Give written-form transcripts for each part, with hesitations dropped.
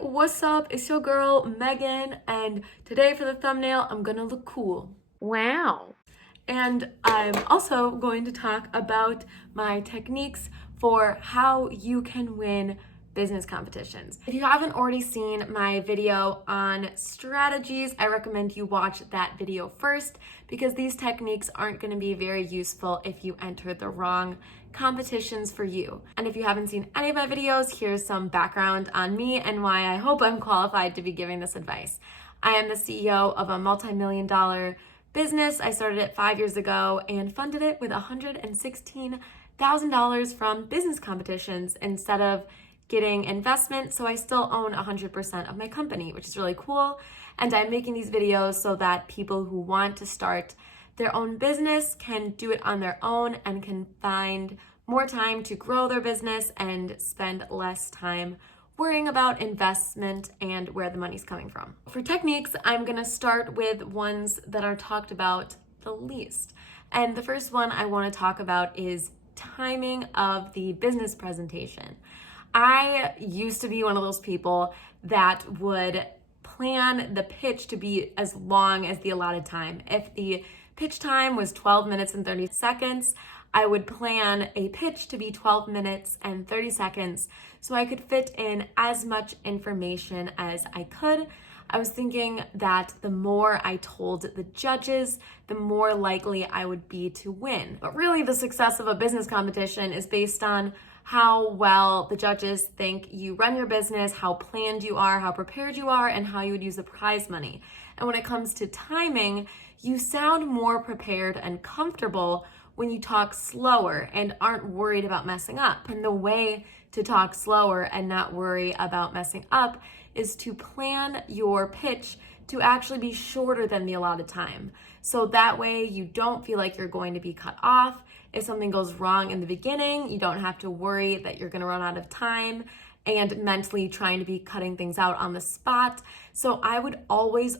What's up? It's your girl Megan, and today for the thumbnail, I'm gonna look cool. Wow. And I'm also going to talk about my techniques for how you can win business competitions. If you haven't already seen my video on strategies, I recommend you watch that video first because these techniques aren't going to be very useful if you enter the wrong competitions for you. And if you haven't seen any of my videos, here's some background on me and why I hope I'm qualified to be giving this advice. I am the CEO of a multi-million-dollar business. I started it 5 years ago and funded it with $116,000 from business competitions instead of getting investment. So I still own 100% of my company, which is really cool. And I'm making these videos so that people who want to start their own business can do it on their own and can find more time to grow their business and spend less time worrying about investment and where the money's coming from. For techniques, I'm gonna start with ones that are talked about the least. And the first one I wanna talk about is timing of the business presentation. I used to be one of those people that would plan the pitch to be as long as the allotted time. If the pitch time was 12 minutes and 30 seconds, I would plan a pitch to be 12 minutes and 30 seconds so I could fit in as much information as I could. I was thinking that the more I told the judges, the more likely I would be to win. But really, the success of a business competition is based on how well the judges think you run your business, how planned you are, how prepared you are, and how you would use the prize money. And when it comes to timing, you sound more prepared and comfortable when you talk slower and aren't worried about messing up. And the way to talk slower and not worry about messing up is to plan your pitch to actually be shorter than the allotted time. So that way you don't feel like you're going to be cut off. If something goes wrong in the beginning, you don't have to worry that you're gonna run out of time and mentally trying to be cutting things out on the spot. So I would always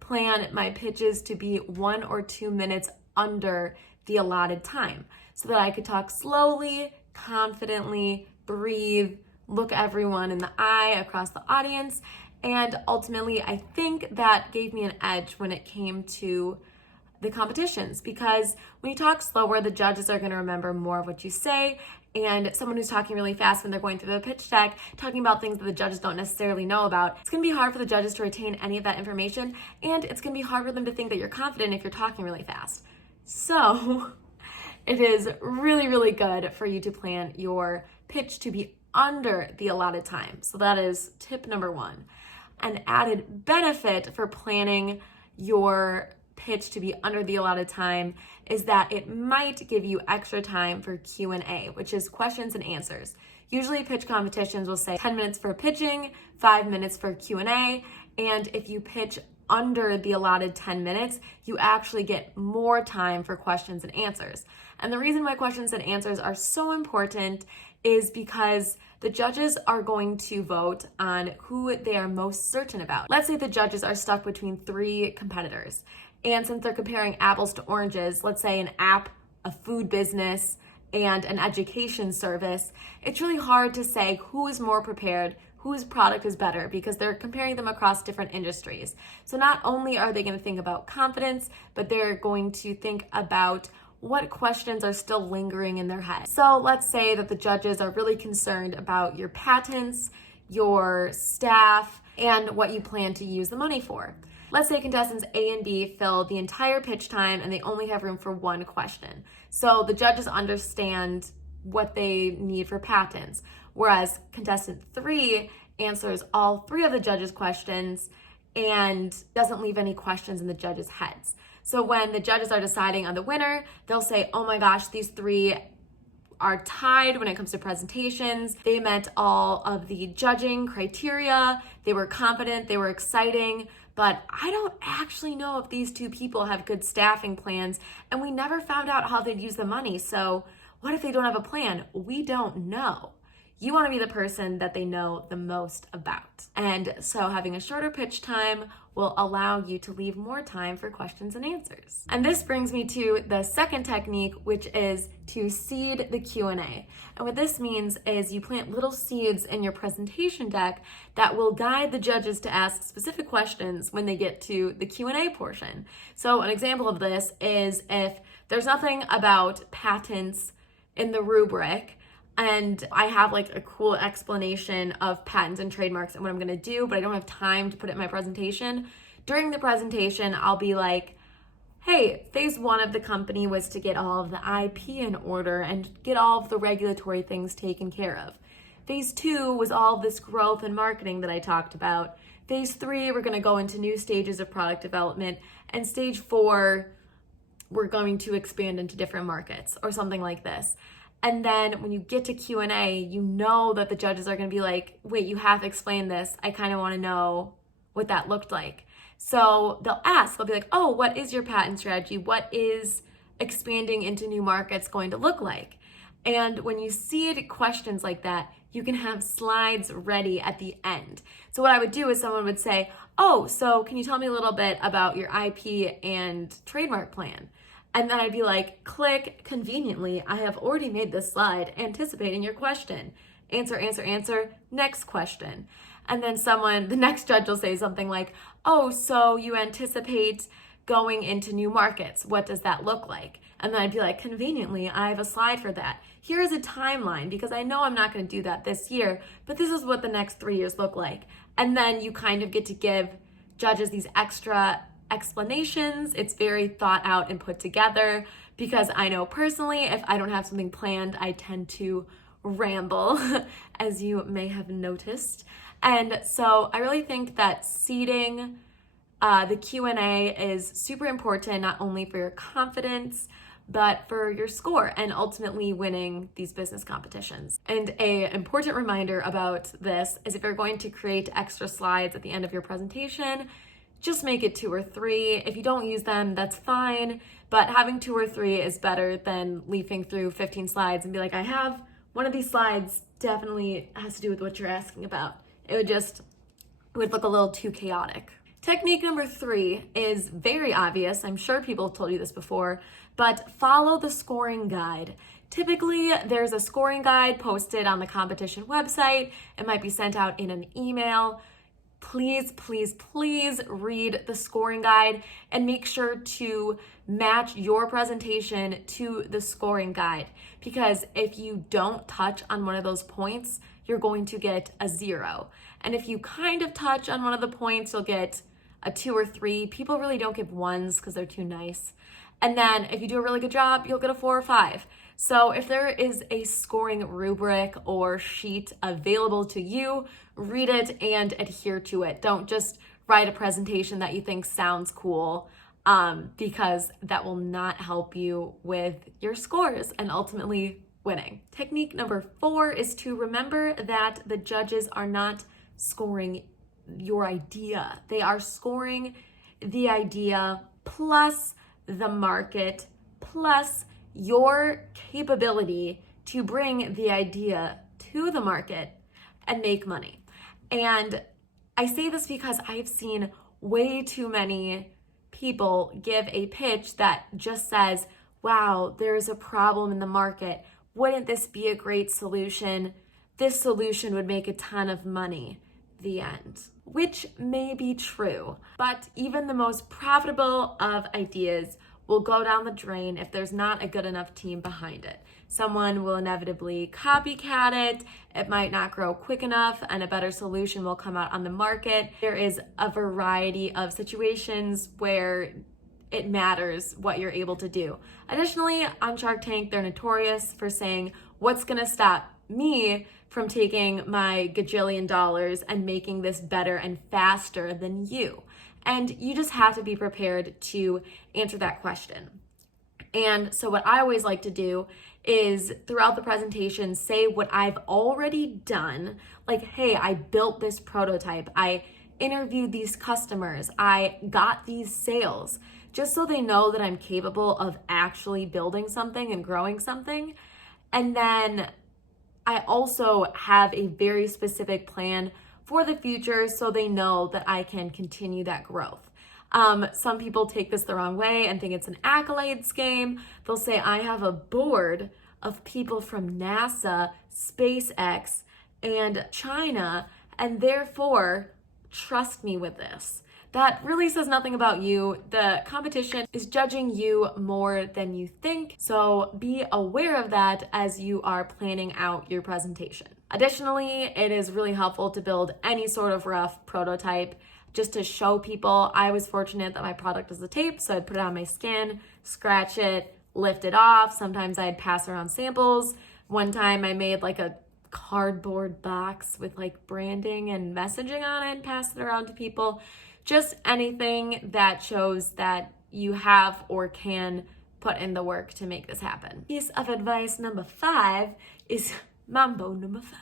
plan my pitches to be 1 or 2 minutes under the allotted time so that I could talk slowly, confidently, breathe, look everyone in the eye across the audience. And ultimately, I think that gave me an edge when it came to the competitions, because when you talk slower, the judges are going to remember more of what you say. And someone who's talking really fast when they're going through the pitch deck, talking about things that the judges don't necessarily know about, it's going to be hard for the judges to retain any of that information. And it's going to be hard for them to think that you're confident if you're talking really fast. So it is really good for you to plan your pitch to be under the allotted time. So that is tip number 1. An added benefit for planning your pitch to be under the allotted time is that it might give you extra time for Q&A, which is questions and answers. Usually pitch competitions will say 10 minutes for pitching, 5 minutes for Q&A, and if you pitch under the allotted 10 minutes, you actually get more time for questions and answers. And the reason why questions and answers are so important is because the judges are going to vote on who they are most certain about. Let's say the judges are stuck between 3 competitors. And since they're comparing apples to oranges, let's say an app, a food business, and an education service, it's really hard to say who is more prepared, whose product is better, because they're comparing them across different industries. So not only are they going to think about confidence, but they're going to think about what questions are still lingering in their head. So let's say that the judges are really concerned about your patents, your staff, and what you plan to use the money for. Let's say contestants A and B fill the entire pitch time and they only have room for 1 question. So the judges understand what they need for patents, whereas contestant 3 answers all 3 of the judges' questions and doesn't leave any questions in the judges' heads. So when the judges are deciding on the winner, they'll say, oh my gosh, these 3 are tied when it comes to presentations. They met all of the judging criteria. They were confident, they were exciting, but I don't actually know if these 2 people have good staffing plans, and we never found out how they'd use the money. So what if they don't have a plan? We don't know. You want to be the person that they know the most about. And so having a shorter pitch time will allow you to leave more time for questions and answers. And this brings me to the second technique, which is to seed the Q&A. And what this means is you plant little seeds in your presentation deck that will guide the judges to ask specific questions when they get to the Q&A portion. So an example of this is if there's nothing about patents in the rubric, and I have like a cool explanation of patents and trademarks and what I'm gonna do, but I don't have time to put it in my presentation. During the presentation, I'll be like, hey, phase one of the company was to get all of the IP in order and get all of the regulatory things taken care of. Phase two was all of this growth and marketing that I talked about. Phase three, we're gonna go into new stages of product development. And stage four, we're going to expand into different markets or something like this. And then when you get to Q&A, you know that the judges are going to be like, wait, you have explained this. I kind of want to know what that looked like. So they'll ask, they'll be like, oh, what is your patent strategy? What is expanding into new markets going to look like? And when you see questions like that, you can have slides ready at the end. So what I would do is someone would say, oh, so can you tell me a little bit about your IP and trademark plan? And then I'd be like, click, conveniently, I have already made this slide anticipating your question. Answer, answer, answer, next question. And then the next judge will say something like, oh, so you anticipate going into new markets. What does that look like? And then I'd be like, conveniently, I have a slide for that. Here is a timeline because I know I'm not going to do that this year, but this is what the next 3 years look like. And then you kind of get to give judges these extra explanations. It's very thought out and put together because I know personally, if I don't have something planned, I tend to ramble, as you may have noticed. And so I really think that seeding the Q&A is super important, not only for your confidence, but for your score and ultimately winning these business competitions. And an important reminder about this is if you're going to create extra slides at the end of your presentation, just make it 2 or 3. If you don't use them, that's fine, but having 2 or 3 is better than leafing through 15 slides and be like, I have one of these slides definitely has to do with what you're asking about. It would look a little too chaotic. Technique number 3 is very obvious. I'm sure people have told you this before, but follow the scoring guide. Typically, there's a scoring guide posted on the competition website. It might be sent out in an email. Please, please, please read the scoring guide and make sure to match your presentation to the scoring guide. Because if you don't touch on one of those points, you're going to get a 0. And if you kind of touch on one of the points, you'll get a 2 or 3. People really don't give 1s because they're too nice. And then if you do a really good job, you'll get a 4 or 5. So if there is a scoring rubric or sheet available to you, read it and adhere to it. Don't just write a presentation that you think sounds cool, because that will not help you with your scores and ultimately winning. Technique number 4 is to remember that the judges are not scoring your idea. They are scoring the idea plus the market plus your capability to bring the idea to the market and make money. And I say this because I've seen way too many people give a pitch that just says, wow, there's a problem in the market. Wouldn't this be a great solution? This solution would make a ton of money. The end. Which may be true, but even the most profitable of ideas will go down the drain if there's not a good enough team behind it. Someone will inevitably copycat it, it might not grow quick enough, and a better solution will come out on the market. There is a variety of situations where it matters what you're able to do. Additionally, on Shark Tank, they're notorious for saying, what's gonna stop me from taking my gajillion dollars and making this better and faster than you? And you just have to be prepared to answer that question. And so what I always like to do is throughout the presentation, say what I've already done. Like, hey, I built this prototype. I interviewed these customers. I got these sales, just so they know that I'm capable of actually building something and growing something. And then I also have a very specific plan for the future so they know that I can continue that growth. Some people take this the wrong way and think it's an accolades game. They'll say, I have a board of people from NASA, SpaceX, and China, and therefore trust me with this. That really says nothing about you. The competition is judging you more than you think, so be aware of that as you are planning out your presentation. Additionally, it is really helpful to build any sort of rough prototype just to show people. I was fortunate that my product was a tape, so I'd put it on my skin, scratch it, lift it off. Sometimes I'd pass around samples. One time I made like a cardboard box with like branding and messaging on it and passed it around to people. Just anything that shows that you have or can put in the work to make this happen. Piece of advice number 5 is Mambo number 5.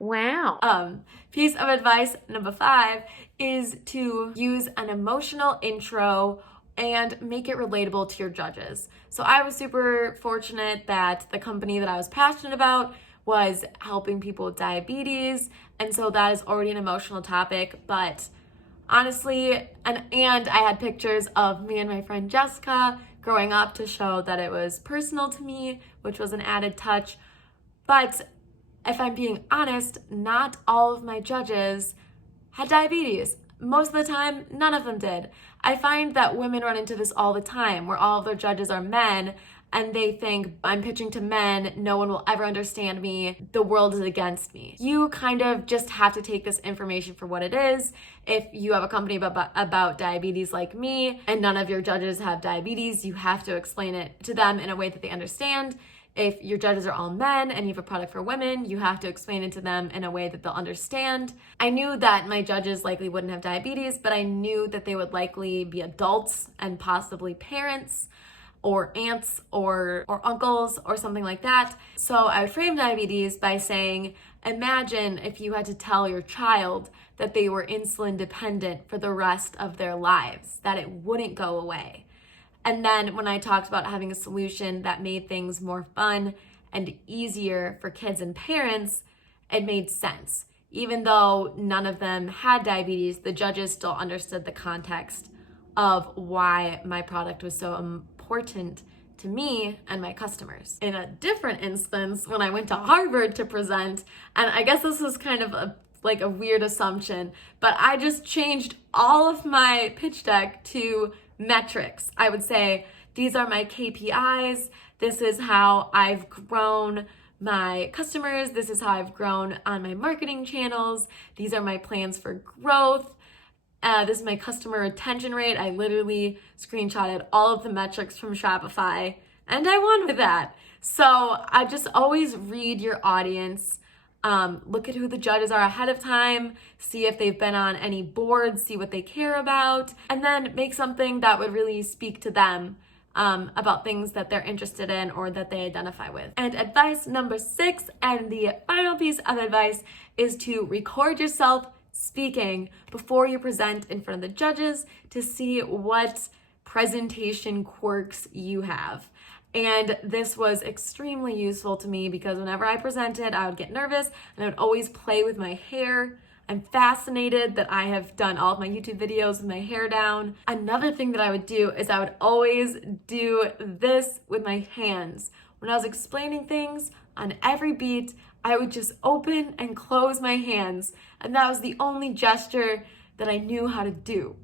Wow. Piece of advice number 5 is to use an emotional intro and make it relatable to your judges. So I was super fortunate that the company that I was passionate about was helping people with diabetes, and so that is already an emotional topic, but honestly, and I had pictures of me and my friend Jessica growing up to show that it was personal to me, which was an added touch. But if I'm being honest, not all of my judges had diabetes. Most of the time, none of them did. I find that women run into this all the time, where all of their judges are men, and they think, I'm pitching to men, no one will ever understand me, the world is against me. You kind of just have to take this information for what it is. If you have a company about diabetes like me, and none of your judges have diabetes, you have to explain it to them in a way that they understand. If your judges are all men and you have a product for women, you have to explain it to them in a way that they'll understand. I knew that my judges likely wouldn't have diabetes, but I knew that they would likely be adults and possibly parents or aunts or uncles or something like that. So I would frame diabetes by saying, imagine if you had to tell your child that they were insulin dependent for the rest of their lives, that it wouldn't go away. And then when I talked about having a solution that made things more fun and easier for kids and parents, it made sense. Even though none of them had diabetes, the judges still understood the context of why my product was so important to me and my customers. In a different instance, when I went to Harvard to present, and I guess this was kind of a weird assumption, but I just changed all of my pitch deck to metrics. I would say, these are my KPIs. This is how I've grown my customers. This is how I've grown on my marketing channels. These are my plans for growth. This is my customer retention rate. I literally screenshotted all of the metrics from Shopify, and I won with that. So I just always read your audience. Look at who the judges are ahead of time, see if they've been on any boards, see what they care about, and then make something that would really speak to them about things that they're interested in or that they identify with. And advice number 6, and the final piece of advice, is to record yourself speaking before you present in front of the judges to see what presentation quirks you have. And this was extremely useful to me because whenever I presented, I would get nervous and I would always play with my hair. I'm fascinated that I have done all of my YouTube videos with my hair down. Another thing that I would do is I would always do this with my hands. When I was explaining things on every beat, I would just open and close my hands. And that was the only gesture that I knew how to do.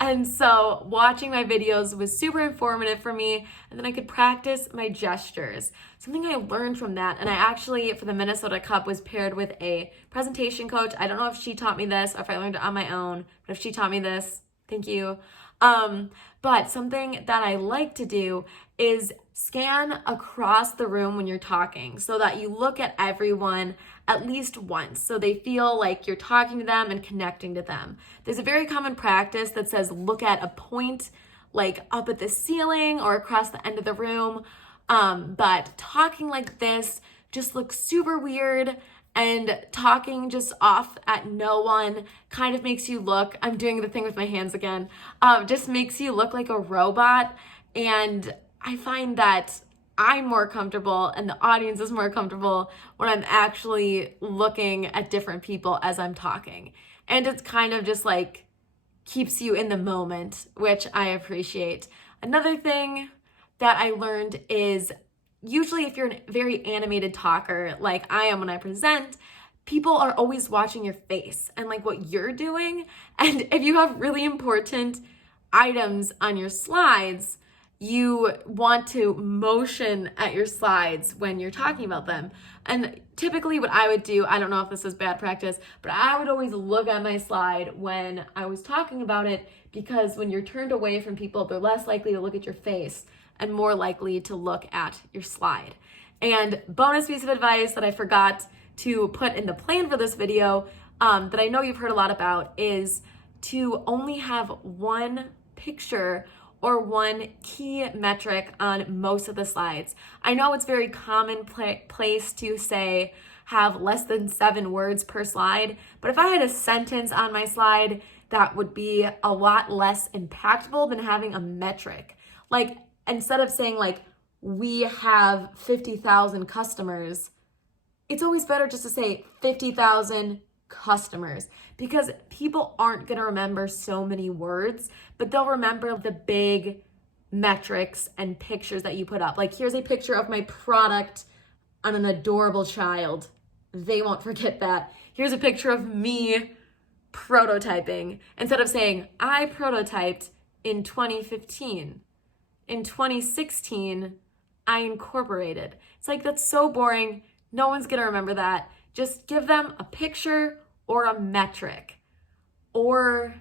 And so watching my videos was super informative for me, and then I could practice my gestures. Something I learned from that, and I actually, for the Minnesota Cup, was paired with a presentation coach. I don't know if she taught me this or if I learned it on my own, but if she taught me this, thank you. But something that I like to do is scan across the room when you're talking so that you look at everyone at least once so they feel like you're talking to them and connecting to them. There's a very common practice that says look at a point like up at the ceiling or across the end of the room, but talking like this just looks super weird, and talking just off at no one kind of makes you look, I'm doing the thing with my hands again, just makes you look like a robot. And I find that I'm more comfortable and the audience is more comfortable when I'm actually looking at different people as I'm talking. And it's kind of just like keeps you in the moment, which I appreciate. Another thing that I learned is usually if you're a very animated talker like I am when I present, people are always watching your face and like what you're doing. And if you have really important items on your slides, you want to motion at your slides when you're talking about them. And typically what I would do, I don't know if this is bad practice, but I would always look at my slide when I was talking about it, because when you're turned away from people, they're less likely to look at your face and more likely to look at your slide. And bonus piece of advice that I forgot to put in the plan for this video, that I know you've heard a lot about, is to only have one picture or one key metric on most of the slides. I know it's very commonplace to say have less than 7 words per slide, but if I had a sentence on my slide, that would be a lot less impactful than having a metric. Like, instead of saying like, we have 50,000 customers, it's always better just to say 50,000 customers, because people aren't going to remember so many words, but they'll remember the big metrics and pictures that you put up. Like, here's a picture of my product on an adorable child. They won't forget that. Here's a picture of me prototyping. Instead of saying, I prototyped in 2015. In 2016, I incorporated. It's like, that's so boring. No one's going to remember that. Just give them a picture or a metric or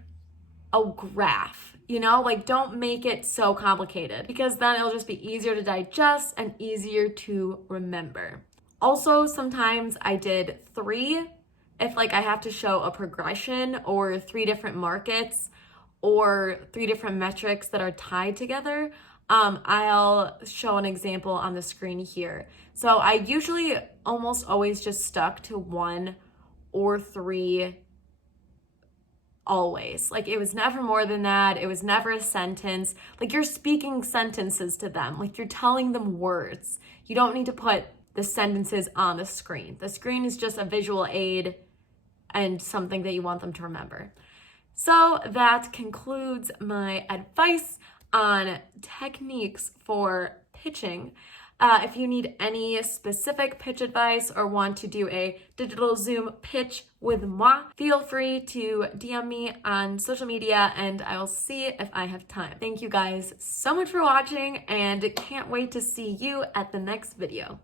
a graph, you know, like don't make it so complicated, because then it'll just be easier to digest and easier to remember. Also, sometimes I did 3 if like I have to show a progression or 3 different markets or 3 different metrics that are tied together. I'll show an example on the screen here. So I usually almost always just stuck to 1 or 3 always. Like, it was never more than that. It was never a sentence. Like, you're speaking sentences to them. Like, you're telling them words. You don't need to put the sentences on the screen. The screen is just a visual aid and something that you want them to remember. So that concludes my advice on techniques for pitching. If you need any specific pitch advice or want to do a digital Zoom pitch with moi, feel free to DM me on social media and I will see if I have time. Thank you guys so much for watching and can't wait to see you at the next video.